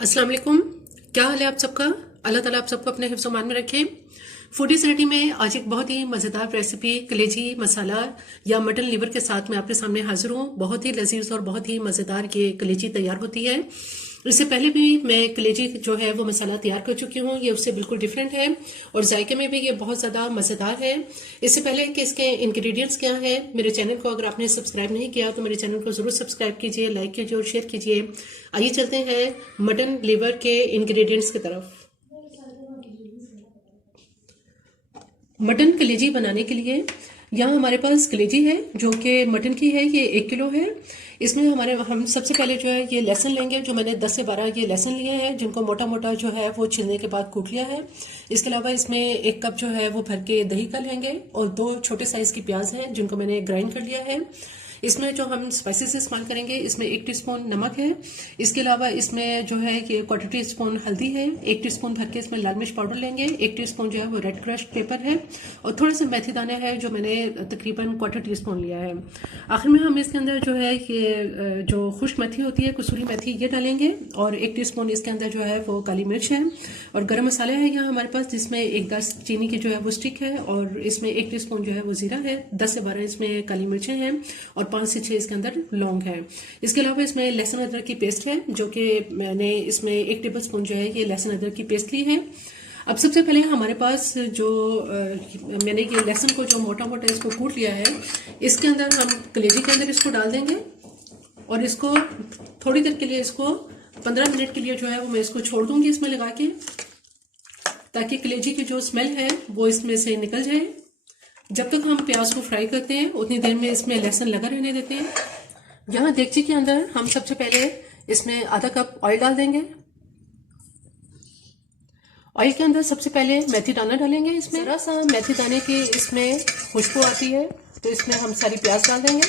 अस्सलाम वालेकुम। क्या हाल है आप सबका। अल्लाह ताला आप सबको अपने हिफ्ज़ मान में रखे। फूडी सिटी में आज एक बहुत ही मज़ेदार रेसिपी कलेजी मसाला या मटन लीवर के साथ मैं आपके सामने हाजिर हूँ। बहुत ही लजीज और बहुत ही मज़ेदार ये कलेजी तैयार होती है। इससे पहले भी मैं कलेजी जो है वो मसाला तैयार कर चुकी हूँ। ये उससे बिल्कुल डिफरेंट है और जायके में भी ये बहुत ज़्यादा मज़ेदार है। इससे पहले कि इसके इंग्रेडिएंट्स क्या है, मेरे चैनल को अगर आपने सब्सक्राइब नहीं किया तो मेरे चैनल को ज़रूर सब्सक्राइब कीजिए, लाइक कीजिए और शेयर कीजिए। आइए चलते हैं मटन लीवर के इंग्रेडिएंट्स की तरफ। मटन कलेजी बनाने के लिए यहाँ हमारे पास कलेजी है जो कि मटन की है। ये 1 किलो है। इसमें हम सबसे पहले जो है ये लहसुन लेंगे, जो मैंने 10 से 12 ये लहसुन लिए हैं, जिनको मोटा मोटा जो है वो छिलने के बाद कूट लिया है। इसके अलावा इसमें 1 कप जो है वो भर के दही का लेंगे और 2 छोटे साइज की प्याज हैं जिनको मैंने ग्राइंड कर लिया है। इसमें जो हम स्पाइसेस इस्तेमाल करेंगे, इसमें 1 टीस्पून नमक है। इसके अलावा इसमें जो है कि 1/4 टीस्पून हल्दी है। 1 टीस्पून भर के इसमें लाल मिर्च पाउडर लेंगे। 1 टीस्पून जो है वो रेड क्रश्ड पेपर है और थोड़े से मेथी दाने हैं जो मैंने तकरीबन 1/4 टीस्पून लिया है। आखिर में हम इसके अंदर जो है कि जो खुश्क मेथी होती है, कसूरी मेथी, ये डालेंगे और 1 टीस्पून इसके अंदर जो है वो काली मिर्च है और गरम मसाला है यहाँ हमारे पास, जिसमें 1 10 चीनी की जो है वो स्टिक है और इसमें 1 टीस्पून जो है वो जीरा है। 10 से 12 इसमें काली मिर्चें हैं और 5 से 6 इसके अंदर लौंग है। इसके अलावा इसमें लहसुन अदरक की पेस्ट है जो कि मैंने इसमें 1 टेबल स्पून जो है ये लहसुन अदरक की पेस्ट ली है। अब सबसे पहले हमारे पास जो मैंने ये लहसुन को जो मोटा मोटा इसको कूट लिया है, इसके अंदर हम कलेजी के अंदर इसको डाल देंगे और इसको थोड़ी देर के लिए, इसको 15 मिनट के लिए जो है वो मैं इसको छोड़ दूंगी इसमें लगा के, ताकि कलेजी की जो स्मेल है वो इसमें से निकल जाए। जब तक हम प्याज को फ्राई करते हैं उतनी देर में इसमें लहसुन लगा रहने देते हैं। यहाँ देगची के अंदर हम सबसे पहले इसमें आधा कप ऑयल डाल देंगे। ऑयल के अंदर सबसे पहले मेथी दाना डालेंगे। इसमें जरा सा मेथी दाने की इसमें खुशबू आती है तो इसमें हम सारी प्याज डाल देंगे।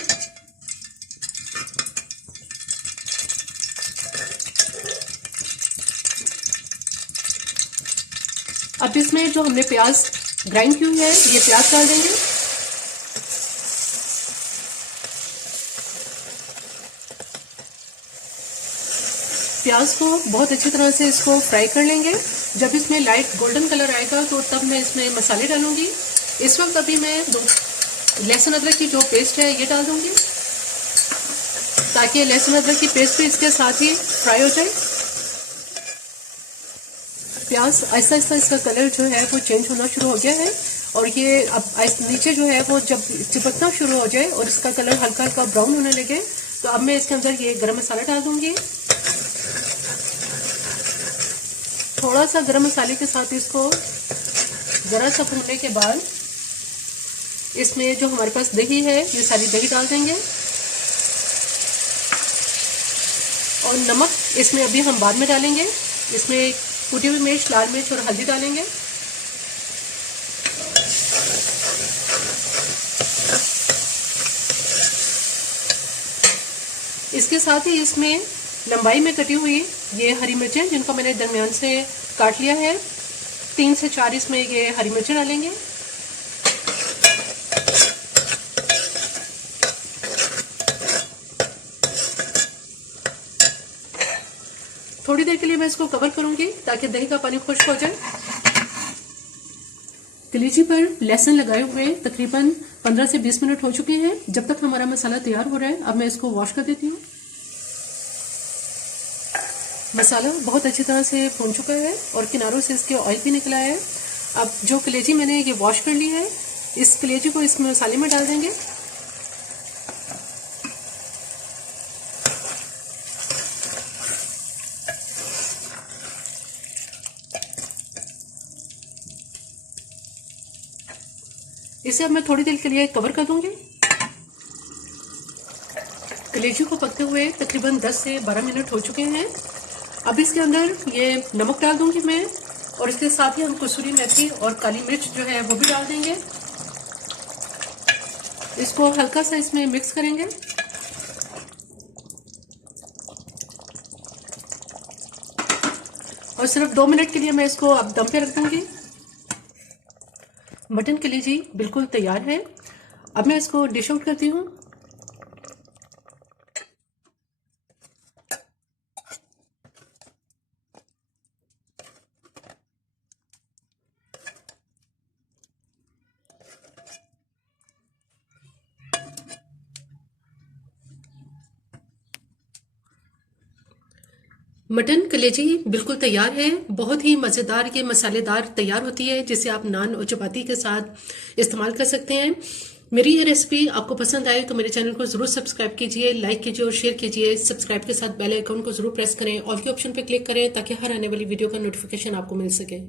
अब इसमें जो हमने प्याज ग्राइंड की हुई है ये प्याज डाल देंगे। प्याज को बहुत अच्छी तरह से इसको फ्राई कर लेंगे। जब इसमें लाइट गोल्डन कलर आएगा तो तब मैं इसमें मसाले डालूंगी। इस वक्त अभी मैं लहसुन अदरक की जो पेस्ट है ये डाल दूंगी, ताकि लहसुन अदरक की पेस्ट भी इसके साथ ही फ्राई हो जाए। प्याज आहिस्ता आहिस्ता इसका कलर जो है वो चेंज होना शुरू हो गया है और ये अब नीचे जो है वो जब चिपकना शुरू हो जाए और इसका कलर हल्का हल्का ब्राउन होने लगे तो अब मैं इसके अंदर ये गरम मसाला डाल दूंगी। थोड़ा सा गरम मसाले के साथ इसको जरा सा भूनने के बाद इसमें जो हमारे पास दही है ये सारी दही डाल देंगे और नमक इसमें अभी हम बाद में डालेंगे। इसमें कुटी हुई मिर्च, लाल मिर्च और हल्दी डालेंगे। इसके साथ ही इसमें लंबाई में कटी हुई ये हरी मिर्चें, जिनको मैंने दरमियान से काट लिया है, 3 से 4 इसमें ये हरी मिर्चें डालेंगे। थोड़ी देर के लिए मैं इसको कवर करूंगी ताकि दही का पानी खुश्क हो जाए। कलेजी पर लहसुन लगाए हुए तकरीबन 15 से 20 मिनट हो चुके हैं। जब तक हमारा मसाला तैयार हो रहा है अब मैं इसको वॉश कर देती हूँ। मसाला बहुत अच्छी तरह से भून चुका है और किनारों से इसके ऑयल भी निकला है। अब जो कलेजी मैंने ये वॉश कर ली है, इस कलेजी को इस मसाले में डाल देंगे। इसे अब मैं थोड़ी देर के लिए कवर कर दूंगी। कलेजी को पकते हुए तकरीबन 10 से 12 मिनट हो चुके हैं। अब इसके अंदर ये नमक डाल दूंगी मैं और इसके साथ ही हम कसूरी मेथी और काली मिर्च जो है वो भी डाल देंगे। इसको हल्का सा इसमें मिक्स करेंगे। और सिर्फ 2 मिनट के लिए मैं इसको अब दम पे रख दूंगी। मटन कलेजी बिल्कुल तैयार है। अब मैं इसको डिश आउट करती हूँ। मटन कलेजी बिल्कुल तैयार है। बहुत ही मज़ेदार ये मसालेदार तैयार होती है, जिसे आप नान और चपाती के साथ इस्तेमाल कर सकते हैं। मेरी ये रेसिपी आपको पसंद आए तो मेरे चैनल को जरूर सब्सक्राइब कीजिए, लाइक कीजिए और शेयर कीजिए। सब्सक्राइब के साथ बेल आइकन को जरूर प्रेस करें, ऑल के ऑप्शन पे क्लिक करें ताकि हर आने वाली वीडियो का नोटिफिकेशन आपको मिल सके।